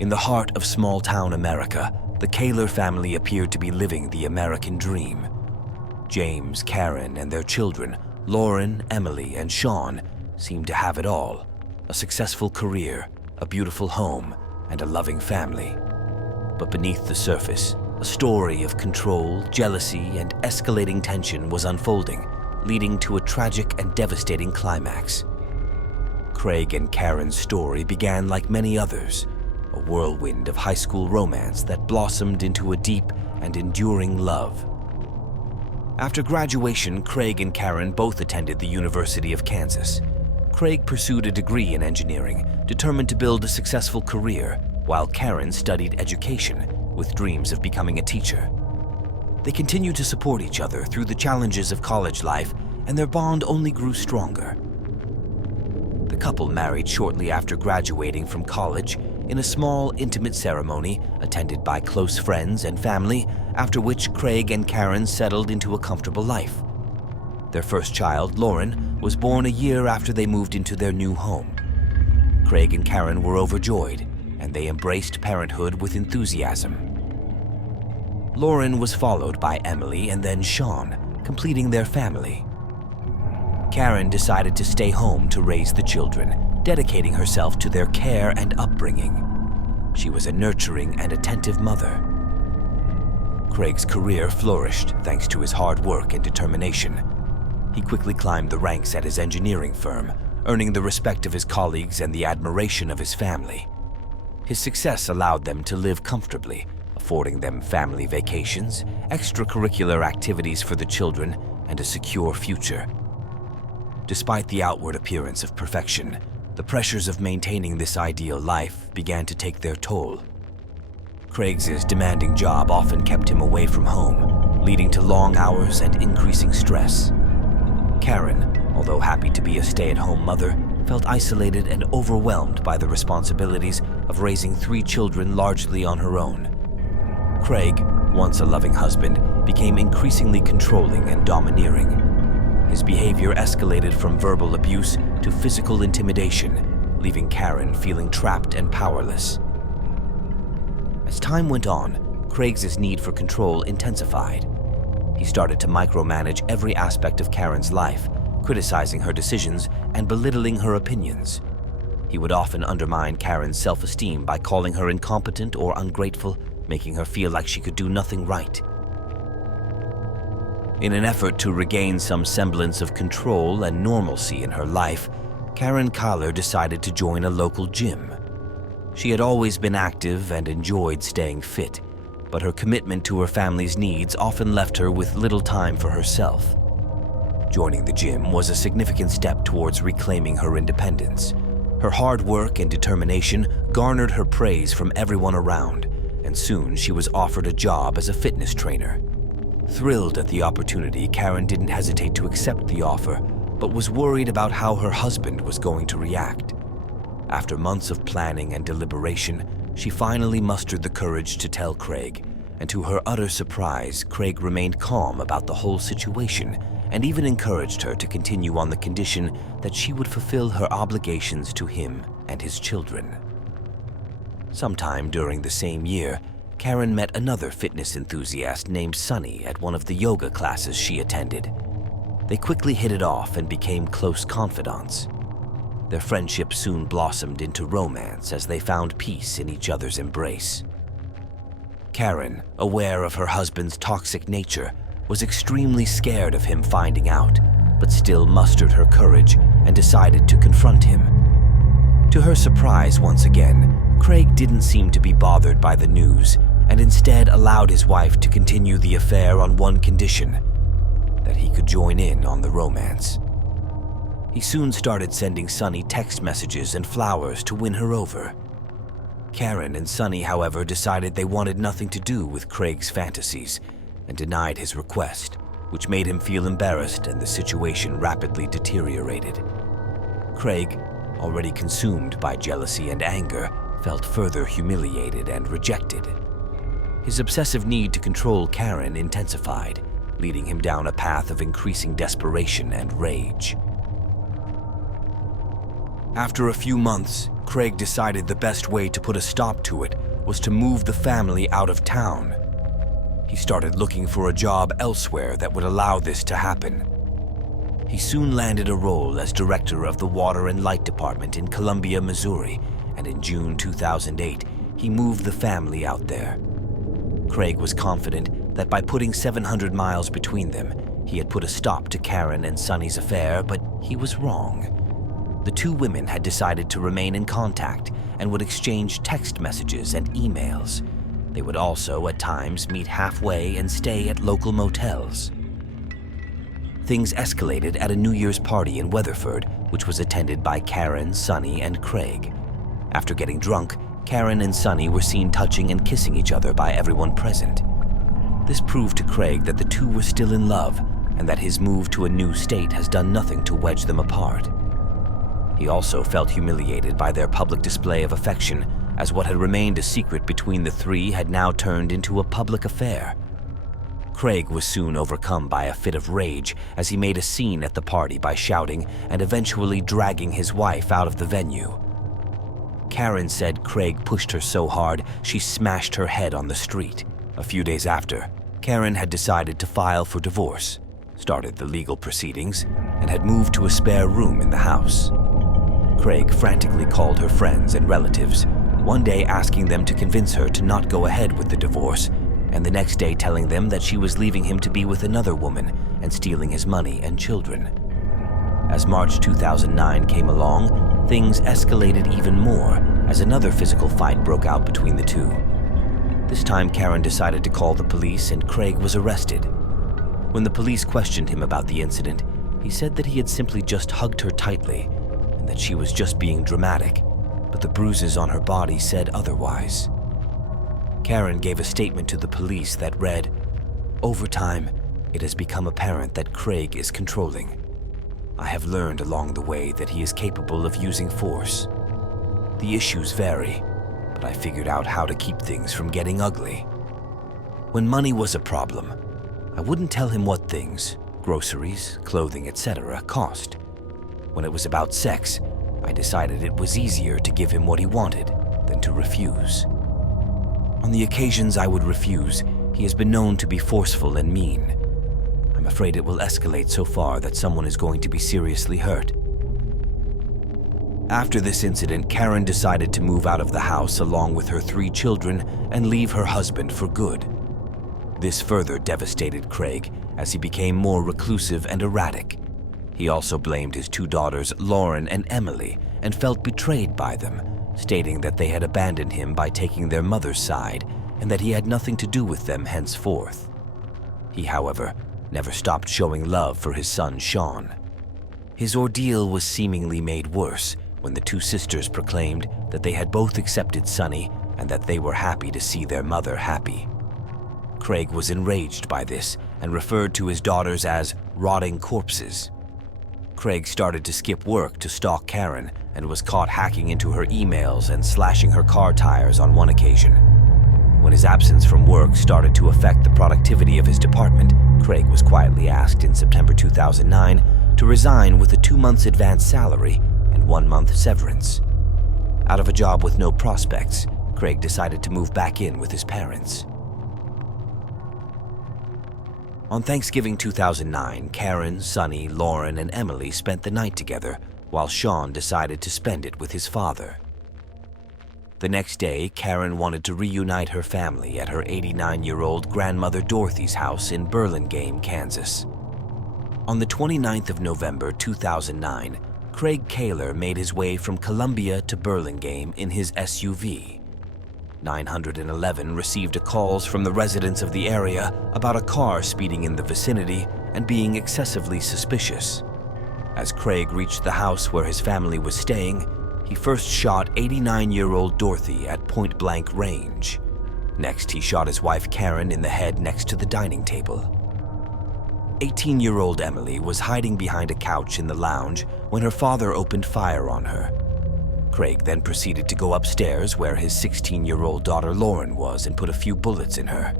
In the heart of small-town America, the Kahler family appeared to be living the American dream. James, Karen, and their children, Lauren, Emily, and Sean, seemed to have it all: a successful career, a beautiful home, and a loving family. But beneath the surface, a story of control, jealousy, and escalating tension was unfolding, leading to a tragic and devastating climax. Craig and Karen's story began like many others, a whirlwind of high school romance that blossomed into a deep and enduring love. After graduation, Craig and Karen both attended the University of Kansas. Craig pursued a degree in engineering, determined to build a successful career, while Karen studied education, with dreams of becoming a teacher. They continued to support each other through the challenges of college life, and their bond only grew stronger. The couple married shortly after graduating from college in a small, intimate ceremony attended by close friends and family, after which Craig and Karen settled into a comfortable life. Their first child, Lauren, was born a year after they moved into their new home. Craig and Karen were overjoyed, and they embraced parenthood with enthusiasm. Lauren was followed by Emily and then Sean, completing their family. Karen decided to stay home to raise the children, dedicating herself to their care and upbringing. She was a nurturing and attentive mother. Craig's career flourished thanks to his hard work and determination. He quickly climbed the ranks at his engineering firm, earning the respect of his colleagues and the admiration of his family. His success allowed them to live comfortably, affording them family vacations, extracurricular activities for the children, and a secure future. Despite the outward appearance of perfection, the pressures of maintaining this ideal life began to take their toll. Craig's demanding job often kept him away from home, leading to long hours and increasing stress. Karen, although happy to be a stay-at-home mother, felt isolated and overwhelmed by the responsibilities of raising 3 children largely on her own. Craig, once a loving husband, became increasingly controlling and domineering. His behavior escalated from verbal abuse to physical intimidation, leaving Karen feeling trapped and powerless. As time went on, Craig's need for control intensified. He started to micromanage every aspect of Karen's life, criticizing her decisions and belittling her opinions. He would often undermine Karen's self-esteem by calling her incompetent or ungrateful, making her feel like she could do nothing right. In an effort to regain some semblance of control and normalcy in her life, James Kahler decided to join a local gym. She had always been active and enjoyed staying fit, but her commitment to her family's needs often left her with little time for herself. Joining the gym was a significant step towards reclaiming her independence. Her hard work and determination garnered her praise from everyone around, and soon she was offered a job as a fitness trainer. Thrilled at the opportunity, Karen didn't hesitate to accept the offer, but was worried about how her husband was going to react. After months of planning and deliberation, she finally mustered the courage to tell Craig, and to her utter surprise, Craig remained calm about the whole situation and even encouraged her to continue on the condition that she would fulfill her obligations to him and his children. Sometime during the same year, Karen met another fitness enthusiast named Sunny at one of the yoga classes she attended. They quickly hit it off and became close confidants. Their friendship soon blossomed into romance as they found peace in each other's embrace. Karen, aware of her husband's toxic nature, was extremely scared of him finding out, but still mustered her courage and decided to confront him. To her surprise once again, Craig didn't seem to be bothered by the news and instead allowed his wife to continue the affair on one condition: that he could join in on the romance. He soon started sending Sunny text messages and flowers to win her over. Karen and Sunny, however, decided they wanted nothing to do with Craig's fantasies and denied his request, which made him feel embarrassed, and the situation rapidly deteriorated. Craig, already consumed by jealousy and anger, felt further humiliated and rejected. His obsessive need to control Karen intensified, leading him down a path of increasing desperation and rage. After a few months, Craig decided the best way to put a stop to it was to move the family out of town. He started looking for a job elsewhere that would allow this to happen. He soon landed a role as director of the Water and Light Department in Columbia, Missouri, and in June 2008, he moved the family out there. Craig was confident that by putting 700 miles between them, he had put a stop to Karen and Sonny's affair, but he was wrong. The two women had decided to remain in contact and would exchange text messages and emails. They would also, at times, meet halfway and stay at local motels. Things escalated at a New Year's party in Weatherford, which was attended by Karen, Sonny, and Craig. After getting drunk, Karen and Sonny were seen touching and kissing each other by everyone present. This proved to Craig that the two were still in love and that his move to a new state has done nothing to wedge them apart. He also felt humiliated by their public display of affection, as what had remained a secret between the three had now turned into a public affair. Craig was soon overcome by a fit of rage as he made a scene at the party by shouting and eventually dragging his wife out of the venue. Karen said Craig pushed her so hard she smashed her head on the street. A few days after, Karen had decided to file for divorce, started the legal proceedings, and had moved to a spare room in the house. Craig frantically called her friends and relatives, one day asking them to convince her to not go ahead with the divorce, and the next day telling them that she was leaving him to be with another woman and stealing his money and children. As March 2009 came along, things escalated even more as another physical fight broke out between the two. This time, Karen decided to call the police and Craig was arrested. When the police questioned him about the incident, he said that he had simply just hugged her tightly and that she was just being dramatic, but the bruises on her body said otherwise. Karen gave a statement to the police that read, "Over time, it has become apparent that Craig is controlling. I have learned along the way that he is capable of using force. The issues vary, but I figured out how to keep things from getting ugly. When money was a problem, I wouldn't tell him what things, groceries, clothing, etc., cost. When it was about sex, I decided it was easier to give him what he wanted than to refuse. On the occasions I would refuse, he has been known to be forceful and mean. I'm afraid it will escalate so far that someone is going to be seriously hurt." After this incident, Karen decided to move out of the house along with her 3 children and leave her husband for good. This further devastated Craig as he became more reclusive and erratic. He also blamed his 2 daughters, Lauren and Emily, and felt betrayed by them, stating that they had abandoned him by taking their mother's side and that he had nothing to do with them henceforth. He, however, never stopped showing love for his son, Sean. His ordeal was seemingly made worse when the 2 sisters proclaimed that they had both accepted Sonny and that they were happy to see their mother happy. Craig was enraged by this and referred to his daughters as rotting corpses. Craig started to skip work to stalk Karen and was caught hacking into her emails and slashing her car tires on one occasion. When his absence from work started to affect the productivity of his department, Craig was quietly asked in September 2009 to resign with a 2 months advance salary and 1 month severance. Out of a job with no prospects, Craig decided to move back in with his parents. On Thanksgiving 2009, Karen, Sonny, Lauren, and Emily spent the night together, while Sean decided to spend it with his father. The next day, Karen wanted to reunite her family at her 89-year-old grandmother Dorothy's house in Burlingame, Kansas. On the 29th of November 2009, Craig Kahler made his way from Columbia to Burlingame in his SUV. 911 received calls from the residents of the area about a car speeding in the vicinity and being excessively suspicious. As Craig reached the house where his family was staying, he first shot 89-year-old Dorothy at point-blank range. Next, he shot his wife Karen in the head next to the dining table. 18-year-old Emily was hiding behind a couch in the lounge when her father opened fire on her. Craig then proceeded to go upstairs where his 16-year-old daughter Lauren was and put a few bullets in her.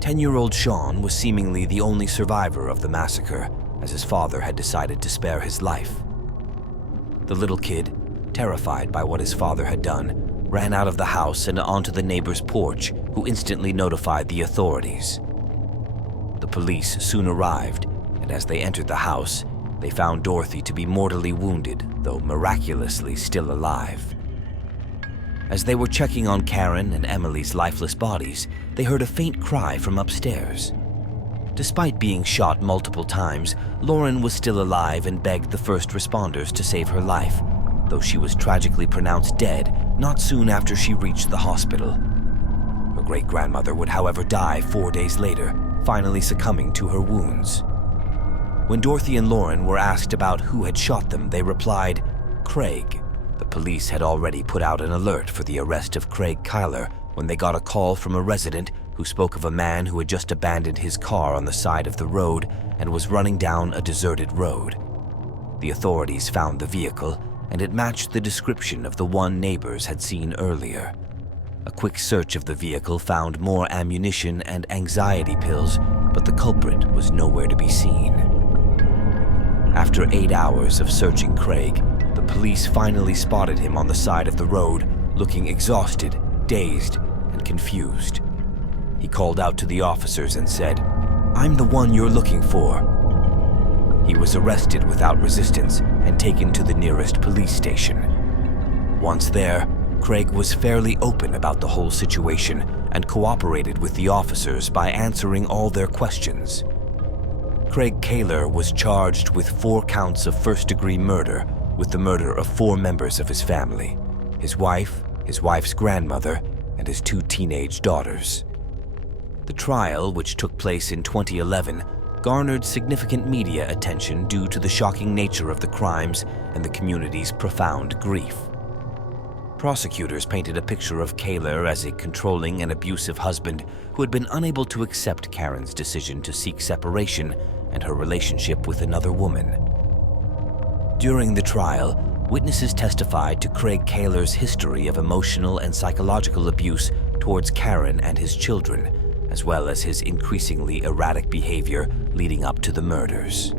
10-year-old Sean was seemingly the only survivor of the massacre, as his father had decided to spare his life. The little kid, terrified by what his father had done, ran out of the house and onto the neighbor's porch, who instantly notified the authorities. The police soon arrived, and as they entered the house, they found Dorothy to be mortally wounded, though miraculously still alive. As they were checking on Karen and Emily's lifeless bodies, they heard a faint cry from upstairs. Despite being shot multiple times, Lauren was still alive and begged the first responders to save her life, though she was tragically pronounced dead not soon after she reached the hospital. Her great-grandmother would, however, die 4 days later, finally succumbing to her wounds. When Dorothy and Lauren were asked about who had shot them, they replied, "Craig." The police had already put out an alert for the arrest of Craig Kahler when they got a call from a resident who spoke of a man who had just abandoned his car on the side of the road and was running down a deserted road. The authorities found the vehicle, and it matched the description of the one neighbors had seen earlier. A quick search of the vehicle found more ammunition and anxiety pills, but the culprit was nowhere to be seen. After 8 hours of searching Craig, the police finally spotted him on the side of the road, looking exhausted, dazed, and confused. He called out to the officers and said, "I'm the one you're looking for." He was arrested without resistance and taken to the nearest police station. Once there, Craig was fairly open about the whole situation and cooperated with the officers by answering all their questions. Craig Kahler was charged with 4 counts of first-degree murder with the murder of 4 members of his family: his wife, his wife's grandmother, and his 2 teenage daughters. The trial, which took place in 2011, garnered significant media attention due to the shocking nature of the crimes and the community's profound grief. Prosecutors painted a picture of Kahler as a controlling and abusive husband who had been unable to accept Karen's decision to seek separation and her relationship with another woman. During the trial, witnesses testified to Craig Kahler's history of emotional and psychological abuse towards Karen and his children, as well as his increasingly erratic behavior leading up to the murders.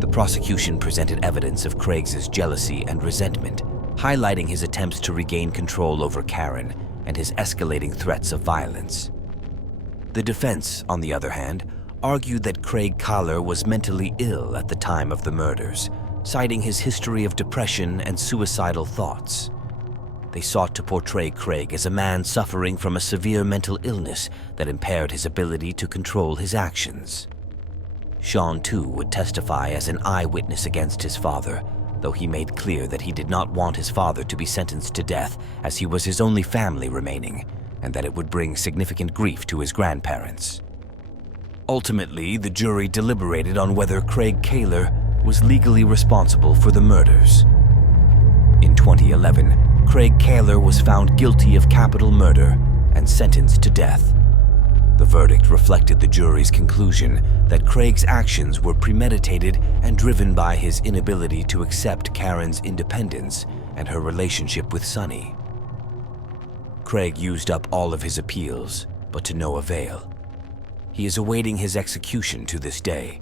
The prosecution presented evidence of Craig's jealousy and resentment, highlighting his attempts to regain control over Karen and his escalating threats of violence. The defense, on the other hand, argued that Craig Kahler was mentally ill at the time of the murders, citing his history of depression and suicidal thoughts. They sought to portray Craig as a man suffering from a severe mental illness that impaired his ability to control his actions. Sean, too, would testify as an eyewitness against his father, though he made clear that he did not want his father to be sentenced to death, as he was his only family remaining, and that it would bring significant grief to his grandparents. Ultimately, the jury deliberated on whether Craig Kahler was legally responsible for the murders. In 2011, Craig Kahler was found guilty of capital murder and sentenced to death. The verdict reflected the jury's conclusion that Craig's actions were premeditated and driven by his inability to accept Karen's independence and her relationship with Sonny. Craig used up all of his appeals, but to no avail. He is awaiting his execution to this day,